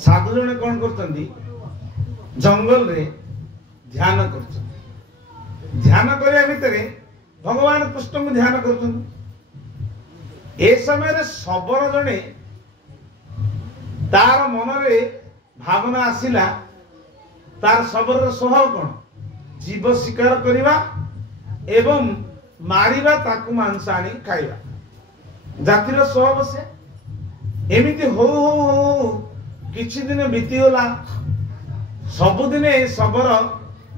साधु जने कौन करते जंगल रे ध्यान कर ध्यान करने भितर भगवान कृष्ण को ध्यान कर समय शबर जड़े तार मन रे भावना आसिला तार शबर स्वभाव कौन जीव शिकार करवा एवं मारिबा ताकू मांस आनी खाइबा जातिर स्वभाव से एमिति हो किछि दिन बीती गला सबुदिन शबर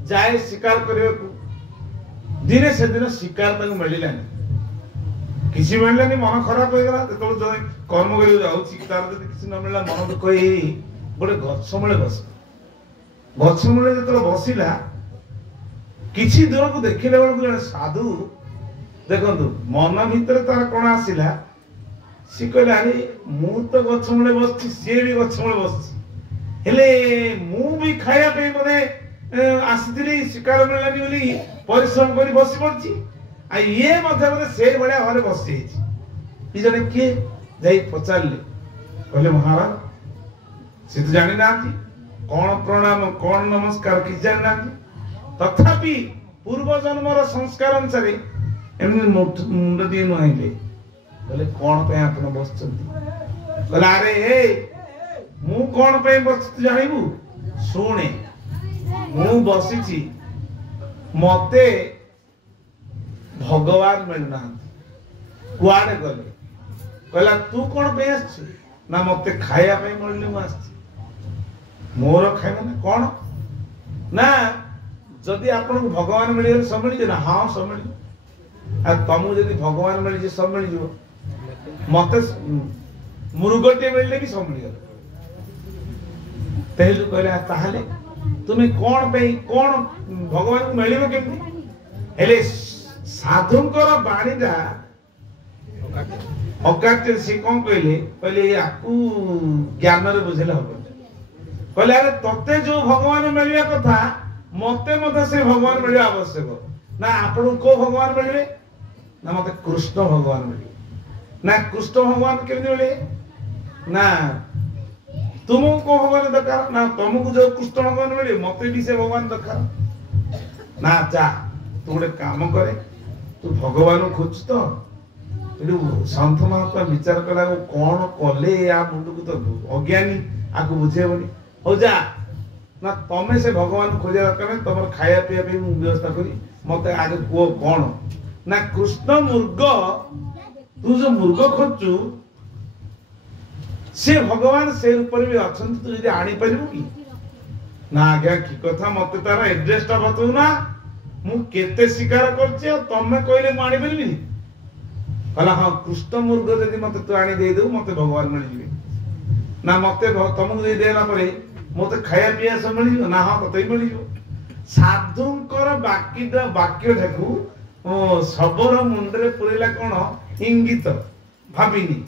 जाए शिकार करने को दिने से दिन शिकार तक मिलानी किसी मिलानी मन खराब हो गला तो जो कर्म कर जाउछि तार जदि किछि न मिला मन दुख होई गोटे गछ मूले बस गछ मूले जतले बसिला किछि दूर को देखिले बेलू जने साधु देखंतु मन भीतर तार कोन आसिला सी कहले अरे मु तो गछ मूले बसछि से भी गछ मूले बसछि हेले मु भी खाया पे मने आसिथिली शिकार मिलानी बोली परिश्रम करी बसी पड़छि आ ये मध्य मते से बड़े घरे बसी छि ई जने के जाई पचारले कहले महाराज से तो जानि नाथि कोन प्रणाम कोन नमस्कार कि जानि नाथि तथापि पूर्व जन्मर संस्कार अनुसार एमनि मुंड दिए नहिले कहले कोन पे आपण बसचंती कहले अरे ए मु कोन पे बसत जानिबु सुने मु बसिछि मते भगवान मिलना कुआडे गले कहला तू कोन पे आछि ना मते खाया पे मिलले मु आछि मोर खाइबा ना कोन ना जदि आपण को भगवान मिले सब मिल ना हाँ सब मिल आ तुमको जदि भगवान मिले सब मिल जो मते मुर्गटे मिलले भी सब मिल तेलु कहला ताहले तुम्हें कौन पे कौन भगवान को मिलिबो केमती हेले साधुंकर बाणीटा अकाट्य से कौन कहले याकू ज्ञान रे बुझेले हो कहले अरे तते जो भगवान मिलिया कथा मते मते से भगवान मिले आवश्यक ना आपण को भगवान मिले ना मते कृष्ण भगवान मिले ना कृष्ण भगवान केमि मिले ना तुमको को भगवान दरकार ना तुमको जो कृष्ण भगवान मिले मते भी से भगवान दरकार ना जा तू गोटे काम करे तू भगवान खोज तो संत महात्मा विचार कला कौन कले या मुंड को तो अज्ञानी आको बुझेबनी हो जा ना तमे से भगवान खोजा दरकार तुम खाया पिया पे व्यवस्था करी मत आगे कुओ कौन ना कृष्ण मुर्ग तू जो मुर्ग खोजु से भगवान से ऊपर भी अछंत तू यदि आनी परिबु की ना आज्ञा की कथा मते तार एड्रेस ता बतौ ना मु केते शिकार करछि और तमे कहले मु आनी परिबि कहला हां कृष्ण मुर्ग यदि मते तू आनी दे दउ मते भगवान मिल जिवे ना मते तुमको दे देला परे मते खाया पिया सब मिल ना हां तते मिल जो साधुंकर बाकीटा वाक्य ठाकू सबर मुंडरे पुरेला कोन इंगित भाबिनी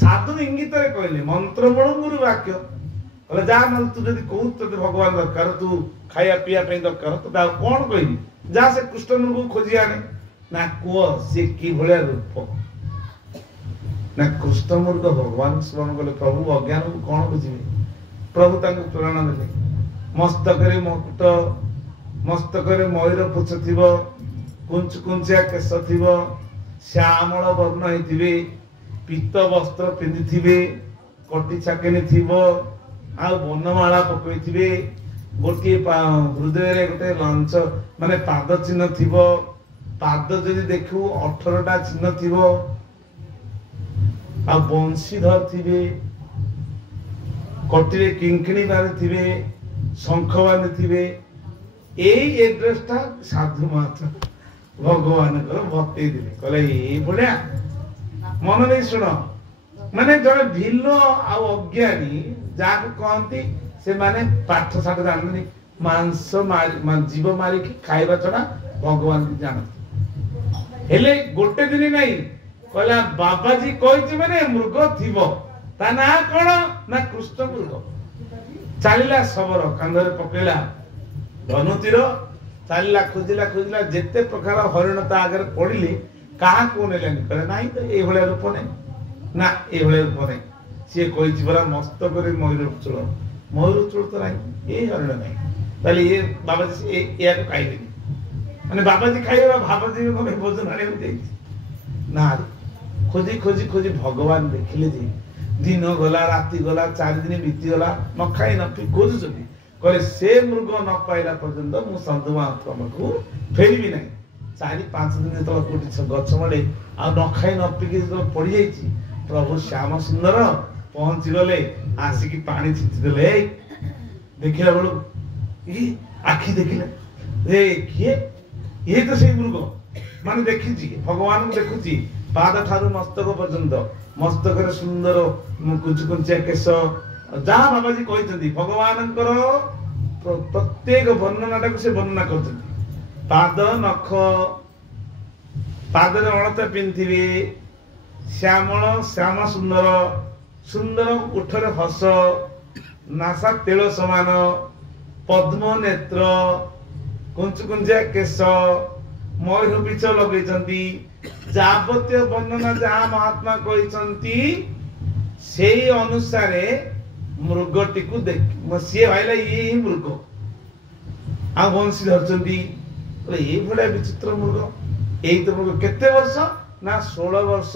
साधु इंगित रे कहले मंत्र बड़ गुरु वाक्य कहले जा मन तू जदी कहू तते भगवान दरकार तू खाया पिया पे दरकार तो ता कोन कहबी जा से कृष्ण मुर्ग खोजी आने ना को से की भले रूप ना कृष्ण मुर्ग भगवान स्मरण कले प्रभु अज्ञान को कोन बुझिबे प्रभु तांको प्रेरणा देले मस्तकरे मुकुट मस्तकरे मयूर पुछ थिबो कुंच कुंचिया केस थिबो श्यामल वर्ण हेतिबे पीत वस्त्र पिंधि थिबे कटी छाकेनी थिबो आ वनमाला पकई थिबे गोटे हृदय रे गोटे लंच माने पाद चिन्ह थिबो पाद जदि देखू 18टा चिन्ह थिबो आ बंशीधर थिबे कटिरे किंकिणी मारे थिबे शंख बांधि थिबे एई एड्रेसटा साधु महात्मा भगवान को भक्ति दिले कहले ए बढिया मन नहीं सुन माने जड़े ढिलो आ अज्ञानी जाको कहती से माने पाठ साठ जाननी मांस मारी जीव मारी की खाइबा छड़ा भगवान की जानत हेले गोटे दिन नहीं कहला बाबाजी कहिछि माने मृग थिबो ता ना कोन ना कृष्ण मृग चालिला सबर कांधरे पकेला धनुतीर चालिला खोजिला जेते प्रकार हरिण ता आगे पड़िले कहा को नेलानी कहले नाही तो ए भले रूप नै ना ए भले रूप नै सी कही परा मस्तक मयूर चूल तो नहीं ये हरिण नहीं ये बाबाजी या खाइबे माने बाबाजी खाइबा बाबाजी भोजन आने ना खोजी खोजी खोजी भगवान देखिले जे दिन गला राति गला 4 दिन बीती गला न खाई न पी खोजुछथि कहले से मृग न पाइला पर्यंत मु साधु महात्मा को फेरिबी नहीं 4-5 दिन तक कोटी गछ मडे आ न खाई न पी के पड़ी जाइछि प्रभु श्याम सुंदर पहुंची गले आसिकी पानी छिंची देले देखिला बेलू ई आखि देखिले ए किए ये तो से मृग माने देखिछि भगवान को देखुछि पाद ठारू मस्तक पर्यंत मस्तक रे सुंदर कुचकुंचिया केश जहाँ बाबाजी कहते भगवान प्रत्येक वर्णना से वर्णना कर पाद नख पादरे अलता पिंधे श्यामल श्याम सुंदर सुंदर उठरे हस नासा तेल समान पद्म नेत्र कुंचकुंचिया केश मयूर बीच लगे जाबतीय वर्णना जहाँ महात्मा कहते से अनुसार मृगटी को देख सी भाईला ये मृग आ बंशी धरती ये भाया विचित्र मृग यही तो मृग केते वर्ष ना 16 वर्ष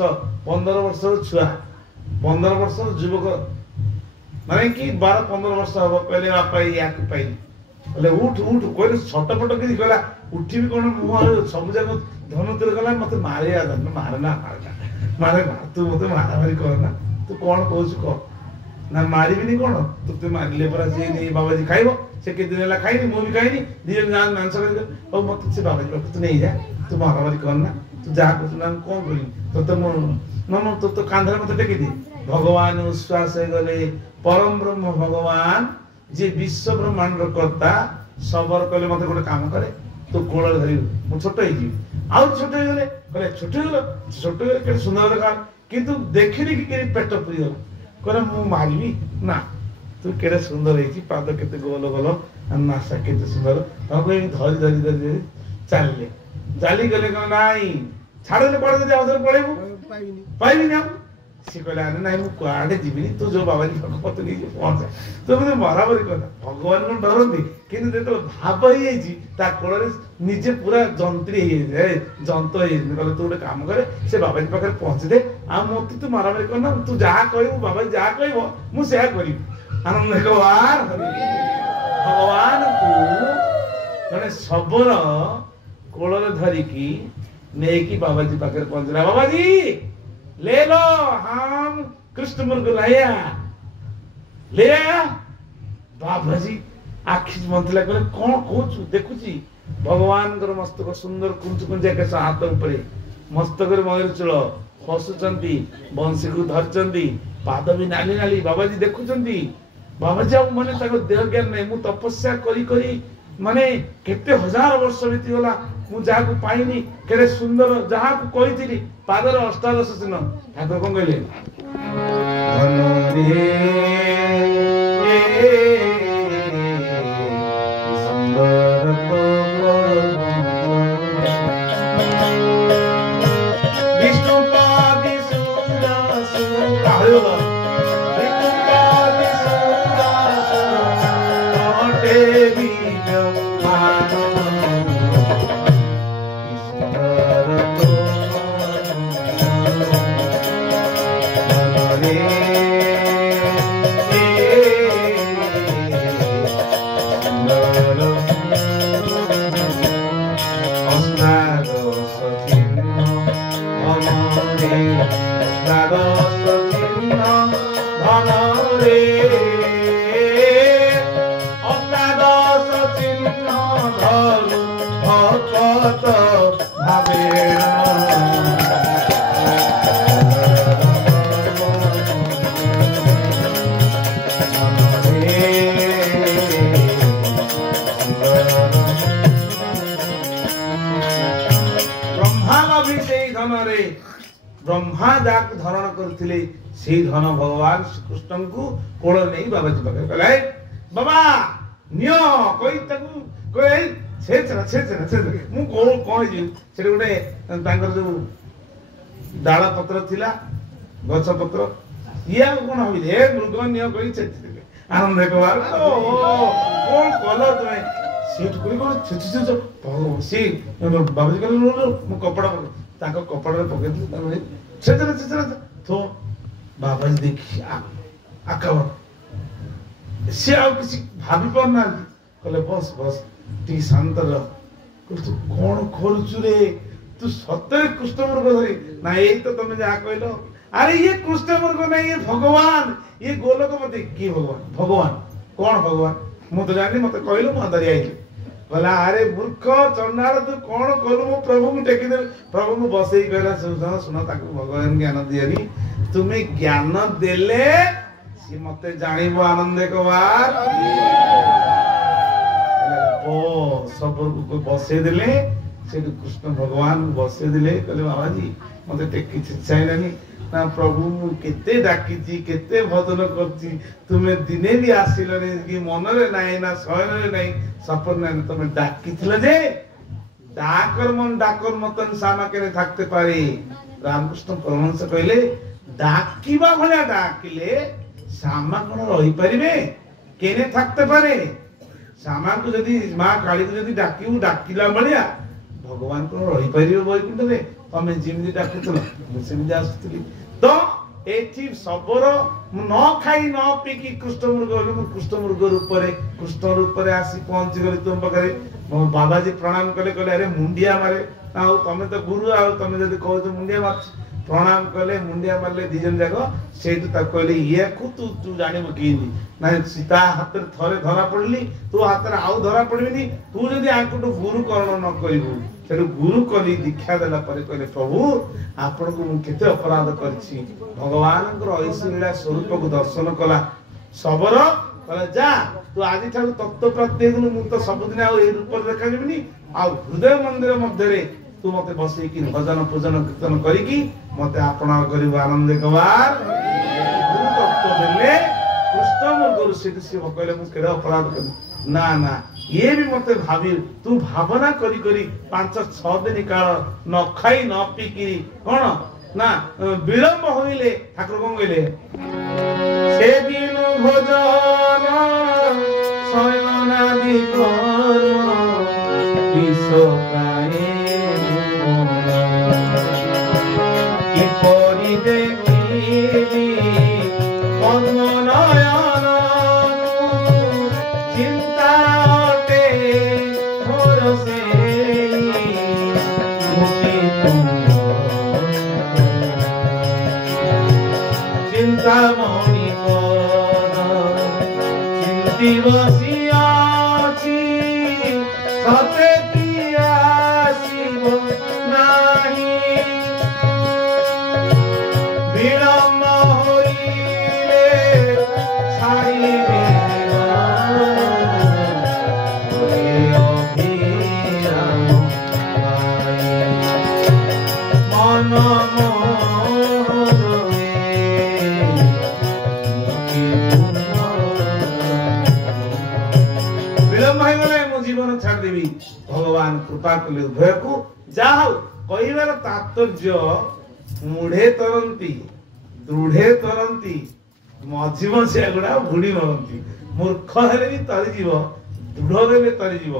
15 वर्ष छुआ 15 वर्ष युवक माने कि 12-15 वर्ष हम कहले बापा या पाई बोले उठ उठ कहले छटपट कर कहला उठी भी कौन मुह सब जाक धनु तिर गला मत मारे मारना मारे तू मत मारा मारी करना तू कौन कहू कह ना मारिबिनी कौन तुते मारिले परा से नहीं बाबाजी खाइबो से के दिन ला खाइनी मु भी खाइनी दिजन जान मांस कर ओ मत से बाबाजी पाख तू नहीं जा तू मारामारी करना तू जा को नाम कौन करी तो तो मन तो कांधरे मत टेकी दे भगवान उश्वास गले परम ब्रह्म भगवान जे विश्व ब्रह्मांड कर्ता सबर कले मत गोटे काम करे तो कोल धरि मु छोट ही जी आ छोट ही गले कहले छोट के सुंदर देखा किंतु देखिनी कि पेट पुरी गला कहले मु मारिबी ना तू केड़े सुंदर है पाद केते गोल गोल नासा केते सुंदर धरी धरी धरी चलले जाली गले कह नाही छाड़ले पड़े दे अवसर पड़ेबू पाइबी ना सी कहले अरे नाही मु कुआडे जीविनी तू जो बाबाजी भगवत नहीं पहुंचा तो मुझे बराबर कहला भगवान को डरंती किंतु जेतो भाव ही जाई ता कोଳରେ निजे पूरा जंत्री ही जाए जंत ही कहले तू गोटे काम करे से बाबाजी पाखे पहुंची दे आ मत तू मारामारी करना तू जहा कहबू बाबाजी जहा कहबो मु सेहा करी आनंद भगवान भगवान को जने सबल कोଳରେ धरिकी नेकी बाबाजी पाखे पहुंचला बाबाजी ले लो हम कृष्ण मृग लाया ले बाबाजी आखि मंतला कहले कौन कहू देखुची भगवान मस्तक सुंदर कुंचकुंचिया के हाथ ऊपर मस्तक मयूर चूल हसुचंती बंशी को धरचंती पाद भी नाली नाली बाबाजी देखुचंती बाबाजी आ माने ताको देह ज्ञान नहीं मु तपस्या करी करी माने केते हजार वर्ष बीती गला मु जा को पाइनी केरे सुंदर जहा को कहिथिली पादर अष्टादश चिन्ह ठाकुर कोन कहले धनरे सुंदर विष्णु पादि सुंदर सुंदर विष्णु पादि सुंदर देवी ब्रह्मा जाक धारण करथिले से धन भगवान श्रीकृष्ण को कोल नहीं बाबाजी पाखे कहले बाबा नियो कोई तकु कोई छे मु कोन जी से गोटे तांकर जो डाला पत्र थिला गछ पत्र ये कौन हम मृग नियो कही छेचिले आनंद कबार कौन कल तुम्हें सीट कोई कौन छेच सी बाबूजी कहले मु कपड़ा ताको कपड़ा पके दिले छेच तो बाबाजी देखी आकावर सी आ किसी भाभी पर ना कहले बस बस टी शांत रह तू कौन खोलचु रे तू सत्य कृष्ण मृग धरी ना यही तो तुम जहाँ कहलो अरे ये कृष्ण मृग नहीं ये भगवान ये गोलोकपति की भगवान भगवान कौन भगवान मु तो जानी मत कहलो मु धरी आई बोला अरे मूर्ख चंडाल तू कौन कलु मो प्रभु को टेकी दे प्रभु को बसई कहला सुन सुन ताको भगवान ज्ञान दियरी तुम्हें ज्ञान देले सी मते जानिबो आनंद कबार ओ सब को बसे दिले से कृष्ण भगवान बसे दिले कहले बाबाजी मते टेकी चाहिलानी ना प्रभु मु केते डाकी केते भजन करती तुमे दिने भी आसिलने कि मनरे नाही ना शयनरे नाही सपन नाही तुमे डाकिथिले जे डाकर मन डाकर मतन सामा केने थाकते पारे रामकृष्ण परमहंस कहले डाकिबा भला डाकिले सामा कोन रही परिबे केने थाकते पारे सामा को जदी मां काली को जदी डाकिउ डाकिला भलिया भगवान को रही परिबे बैकुंठ रे तमे जिमि डाकितलो सेमि आसुतली तो एथि सबरो न खाई न पीकी कृष्ण मृग रूप रे कृष्ण रूप रे आसी पहुंची गली तुम पकरे मो बाबाजी प्रणाम कले कले अरे मुंडिया मारे आ तमे तो गुरु आ तमे जदी कहू तो मुंडिया मार प्रणाम कले मुंडिया मारले दिजन जाको सेठु ता कहले ये को तू जानिबो कीनी ना सीता हाथ रे थरे धरा पड़ली तू हाथ रे आउ धरा पड़बिनी तू जदी आंकुटु गुरु करण न करिबु तेरे गुरु कली दीक्षा देला परे कहले प्रभु आपण को मु केते अपराध करछि भगवान को ऐसिला स्वरूप को दर्शन कला सबरो कहले जा तू आदि ठाकु तत्व प्रत्यय गुण मु तो सब दिन आ ए रूप देखा जेबनी आ हृदय मंदिर मध्य रे तू मते बसई कि भजन पूजन कीर्तन करी कि मते आपणा करिव आनंद कबार गुरु तत्व देले कृष्ण मो गुरु सिद्धि से कहले मु केडा अपराध कर ना ना ये भी मते भाबी तू भावना करी करी 5-6 दिन काल न खाई न पीकी कोन ना विलंब होइले ठाकुर कोन गइले से दिन भोजन शयनादि कर्म विश्वकाए कि परि देखिली पद्मनयन चिंता चिंतामणि चिंती बसियाछि सते कि आसिब नाही विलम्ब होइले छाड़िबे जीवन छाड़ देवी भगवान कृपा कले उभय को जाओ कहिबार तात्पर्य मुढ़े तरंती दृढ़े तरंती मझी मझिया गुड़ा बुड़ी मरंती मूर्ख हेले भी तरी जीव दृढ़ रे भी तरी जीव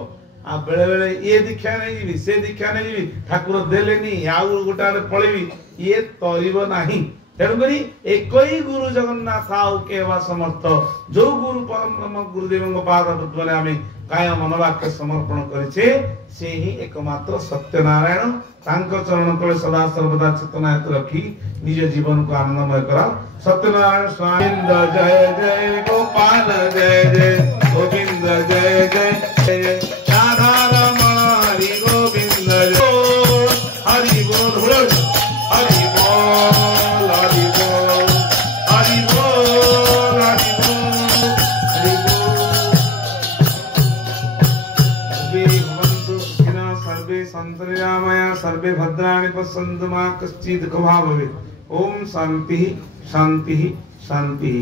आ बेले बेले ये दीक्षा नहीं जीवी से दीक्षा नहीं जीवी ठाकुर देलेनी आउ गोटा पळेबी ये तरिब नाही तेणुकरी एक ही गुरु जगन्नाथ आउ केवा समर्थ जो गुरु परम ब्रह्म गुरुदेव पाद पद्मने आमे काय मनवाक्य समर्पण करिछे से ही एकमात्र सत्यनारायण तांको चरण तले सदा सर्वदा चेतना हेतु रखी निज जीवन को आनंदमय करा सत्यनारायण स्वामी जय जय गोपाल जय जय गोविंद जय जय जय राधा रमण हरि गोविंद जय हरि बोल हरि बोल हरि बोल हरि बोल हरि बोल हरि बोल सर्वे सन्तु निरामया सर्वे भद्राणि पश्यन्तु मा कश्चित् दुःखभाग् भवेत् ओम शांति शांति शांति।